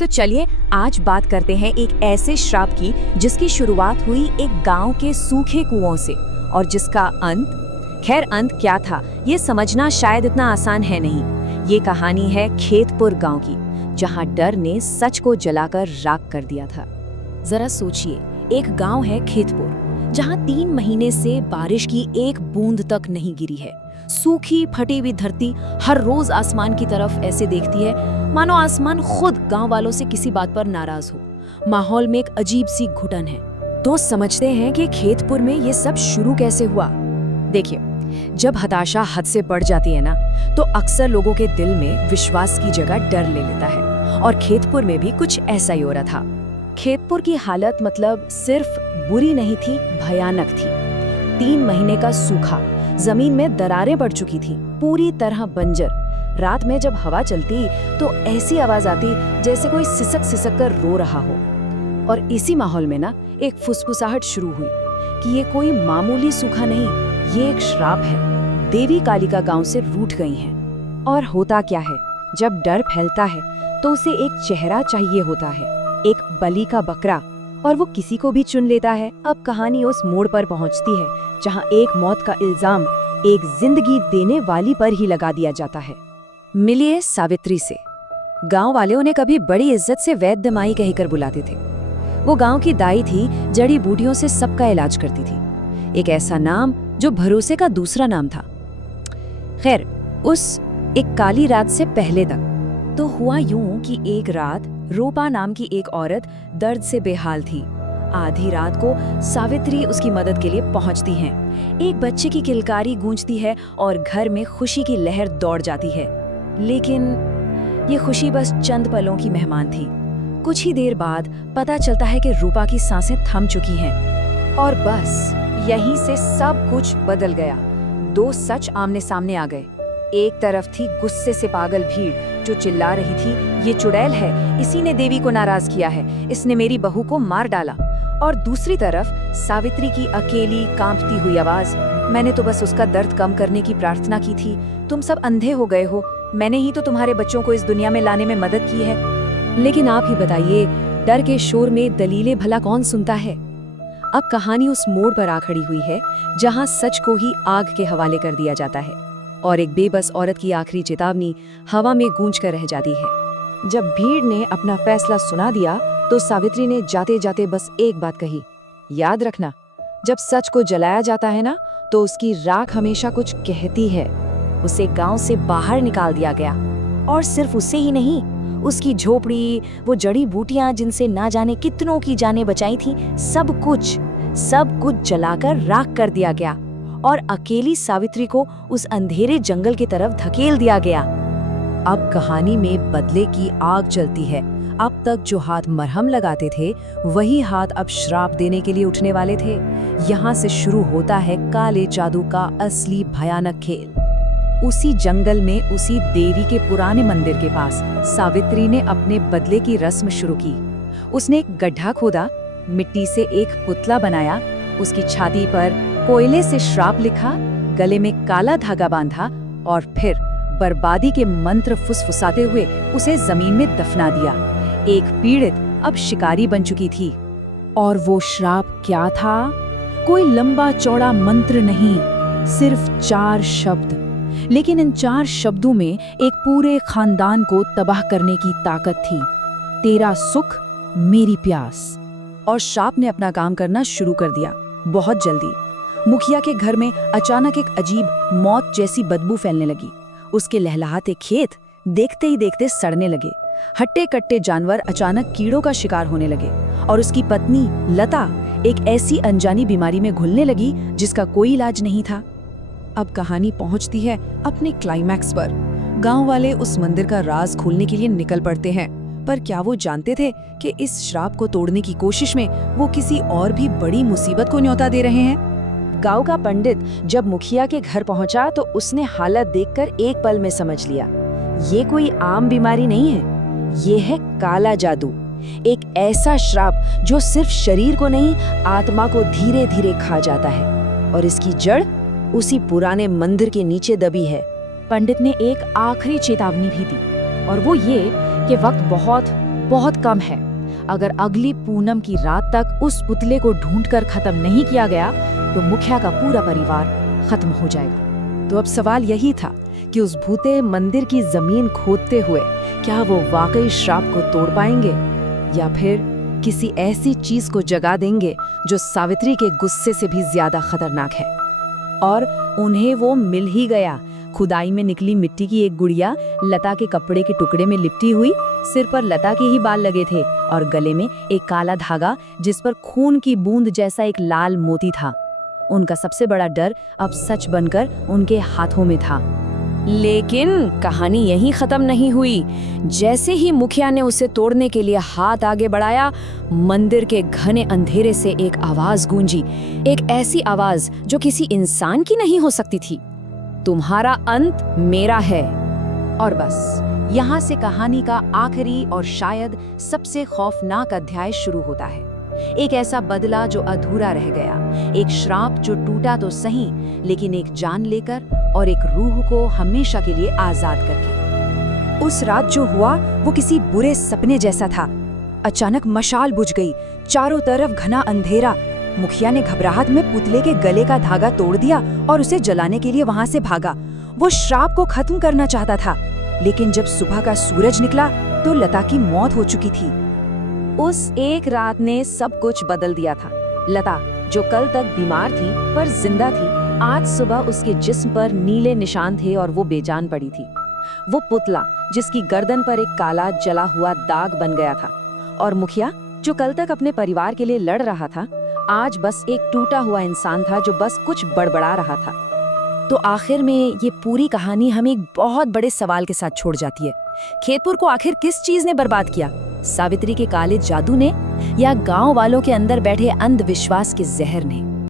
तो चलिए आज बात करते हैं एक ऐसे श्राप की जिसकी शुरुआत हुई एक गांव के सूखे कुओं से और जिसका अंत क्या था ये समझना शायद इतना आसान है नहीं। ये कहानी है खेतपुर गांव की, जहां डर ने सच को जलाकर राख कर दिया था। जरा सोचिए, एक गांव है खेतपुर, जहां 3 महीने से बारिश की एक बूंद तक नहीं गिरी है। सूखी फटी हुई धरती हर रोज आसमान की तरफ ऐसे देखती है मानो आसमान खुद गांव वालों से किसी बात पर नाराज हो। माहौल में एक अजीब सी घुटन है। तो समझते हैं कि खेतपुर में ये सब शुरू कैसे हुआ। देखिए, जब हताशा हद से बढ़ जाती है ना, तो अक्सर लोगों के दिल में विश्वास की जगह डर ले लेता है, और खेतपुर में भी कुछ ऐसा ही हो रहा था। खेतपुर की हालत मतलब सिर्फ बुरी नहीं थी, भयानक थी। 3 महीने का सूखा, जमीन में दरारें पड़ चुकी थी, पूरी तरह बंजर। रात में जब हवा चलती तो ऐसी आवाज आती जैसे कोई सिसक सिसक कर रो रहा हो। और इसी माहौल में ना एक फुसफुसाहट शुरू हुई कि ये कोई मामूली सूखा नहीं, ये एक श्राप है। देवी कालिका गांव से रूठ गई हैं। और होता क्या है, जब डर फैलता है तो उसे एक चेहरा चाहिए होता है, एक बलि का बकरा, और वो किसी को भी चुन लेता है। अब कहानी उस मोड़ पर पहुंचती है जहां एक मौत का इल्जाम एक जिंदगी देने वाली पर ही लगा दिया जाता है। मिलिए सावित्री से। गांव वाले उन्हें कभी बड़ी इज्जत से वैद्य माई कहकर बुलाते थे। वो गांव की दाई थी, जड़ी बूटियों से सबका इलाज करती थी। एक ऐसा नाम जो भरोसे का दूसरा नाम था। खैर, उस एक काली रात से पहले तक तो हुआ यूं कि एक रात रूपा नाम की एक औरत दर्द से बेहाल थी। आधी रात को सावित्री उसकी मदद के लिए पहुंचती हैं। एक बच्चे की किलकारी गूंजती है और घर में खुशी की लहर दौड़ जाती है। लेकिन ये खुशी बस चंद पलों की मेहमान थी। कुछ ही देर बाद पता चलता है कि रूपा की सांसें थम चुकी हैं। और बस यहीं से सब कुछ बदल गया। 2 सच आमने सामने आ गए। एक तरफ थी गुस्से से पागल भीड़ जो चिल्ला रही थी, ये चुड़ैल है, इसी ने देवी को नाराज किया है, इसने मेरी बहू को मार डाला। और दूसरी तरफ सावित्री की अकेली कांपती हुई आवाज, मैंने तो बस उसका दर्द कम करने की प्रार्थना की थी, तुम सब अंधे हो गए हो, मैंने ही तो तुम्हारे बच्चों को इस दुनिया में लाने में मदद की है। लेकिन आप ही बताइए, डर के शोर में दलीलें भला कौन सुनता है। अब कहानी उस मोड़ पर आ खड़ी हुई है जहां सच को ही आग के हवाले कर दिया जाता है और एक बेबस औरत की आखिरी चेतावनी हवा में गूंज कर रह जाती है। जब भीड़ ने अपना फैसला सुना दिया तो सावित्री ने जाते जाते बस एक बात कही, याद रखना, जब सच को जलाया जाता है ना, तो उसकी राख हमेशा कुछ कहती है। उसे गांव से बाहर निकाल दिया गया, और सिर्फ उसे ही नहीं, उसकी झोपड़ी, वो जड़ी बूटियां जिनसे ना जाने कितनों की जानें बचाई थी, सब कुछ जलाकर राख कर दिया गया और अकेली सावित्री को उस अंधेरे जंगल की तरफ धकेल दिया गया। अब कहानी में बदले की आग चलती है। अब तक जो हाथ मरहम लगाते थे, वही हाथ अब श्राप देने के लिए उठने वाले थे। यहाँ से शुरू होता है काले जादू का असली भयानक खेल। उसी जंगल में, उसी देवी के पुराने मंदिर के पास सावित्री ने अपने बदले की रस्म शुरू की। उसने एक गड्ढा खोदा, मिट्टी से एक पुतला बनाया, उसकी छाती पर कोयले से श्राप लिखा, गले में काला धागा बांधा और फिर बर्बादी के मंत्र फुसफुसाते हुए उसे जमीन में दफना दिया। एक पीड़ित अब शिकारी बन चुकी थी। और वो श्राप क्या था? कोई लंबा चौड़ा मंत्र नहीं, सिर्फ 4 शब्द। लेकिन इन 4 शब्दों में एक पूरे खानदान को तबाह करने की ताकत थी। तेरा सुख मेरी प्यास। और श्राप ने अपना काम करना शुरू कर दिया। बहुत जल्दी मुखिया के घर में अचानक एक अजीब मौत जैसी बदबू फैलने लगी। उसके लहलहाते खेत देखते ही देखते सड़ने लगे। हट्टे कट्टे जानवर अचानक कीड़ों का शिकार होने लगे और उसकी पत्नी लता एक ऐसी अनजानी बीमारी में घुलने लगी जिसका कोई इलाज नहीं था। अब कहानी पहुंचती है अपने क्लाइमैक्स पर। गांव वाले उस मंदिर का राज खोलने के लिए निकल पड़ते हैं, पर क्या वो जानते थे कि इस श्राप को तोड़ने की कोशिश में वो किसी और भी बड़ी मुसीबत को न्योता दे रहे हैं। गांव का पंडित जब मुखिया के घर पहुंचा तो उसने हालत देखकर एक पल में समझ लिया, ये कोई आम बीमारी नहीं है, ये है काला जादू। एक ऐसा श्राप जो सिर्फ शरीर को नहीं, आत्मा को धीरे धीरे खा जाता है, और इसकी जड़ उसी पुराने मंदिर के नीचे दबी है। पंडित ने एक आखिरी चेतावनी भी दी, और वो ये कि वक्त बहुत बहुत कम है। अगर अगली पूनम की रात तक उस पुतले को ढूंढकर खत्म नहीं किया गया तो मुखिया का पूरा परिवार खत्म हो जाएगा। तो अब सवाल यही था कि उस भूते मंदिर की जमीन खोदते हुए क्या वो वाकई श्राप को तोड़ पाएंगे या फिर किसी ऐसी चीज को जगा देंगे जो सावित्री के गुस्से से भी ज्यादा खतरनाक है। और उन्हें वो मिल ही गया। खुदाई में निकली मिट्टी की एक गुड़िया लता के कपड़े के टुकड़े में लिपटी हुई, सिर पर लता के ही बाल लगे थे और गले में एक काला धागा जिस पर खून की बूंद जैसा एक लाल मोती था। उनका सबसे बड़ा डर अब सच बनकर उनके हाथों में था। लेकिन कहानी यहीं खत्म नहीं हुई। जैसे ही मुखिया ने उसे तोड़ने के लिए हाथ आगे बढ़ाया, मंदिर के घने अंधेरे से एक आवाज गूंजी, एक ऐसी आवाज जो किसी इंसान की नहीं हो सकती थी। तुम्हारा अंत मेरा है। और बस यहाँ से कहानी का आखिरी और शायद सबसे खौफनाक अध्याय शुरू होता है। एक ऐसा बदला जो अधूरा रह गया, एक श्राप जो टूटा तो सही लेकिन एक जान लेकर और एक रूह को हमेशा के लिए आजाद करके। उस रात जो हुआ वो किसी बुरे सपने जैसा था। अचानक मशाल बुझ गई, चारों तरफ घना अंधेरा। मुखिया ने घबराहट में पुतले के गले का धागा तोड़ दिया और उसे जलाने के लिए वहां से भागा। वो श्राप को खत्म करना चाहता था, लेकिन जब सुबह का सूरज निकला तो लता की मौत हो चुकी थी। उस एक रात ने सब कुछ बदल दिया था। लता जो कल तक बीमार थी पर जिंदा थी, आज सुबह उसके जिस्म पर नीले निशान थे और वो बेजान पड़ी थी। वो पुतला जिसकी गर्दन पर एक काला जला हुआ दाग बन गया था, और मुखिया जो कल तक अपने परिवार के लिए लड़ रहा था, आज बस एक टूटा हुआ इंसान था जो बस कुछ बड़बड़ा रहा था। तो आखिर में ये पूरी कहानी हमें एक बहुत बड़े सवाल के साथ छोड़ जाती है। खेतपुर को आखिर किस चीज ने बर्बाद किया? सावित्री के काले जादू ने या गांव वालों के अंदर बैठे अंधविश्वास के जहर ने?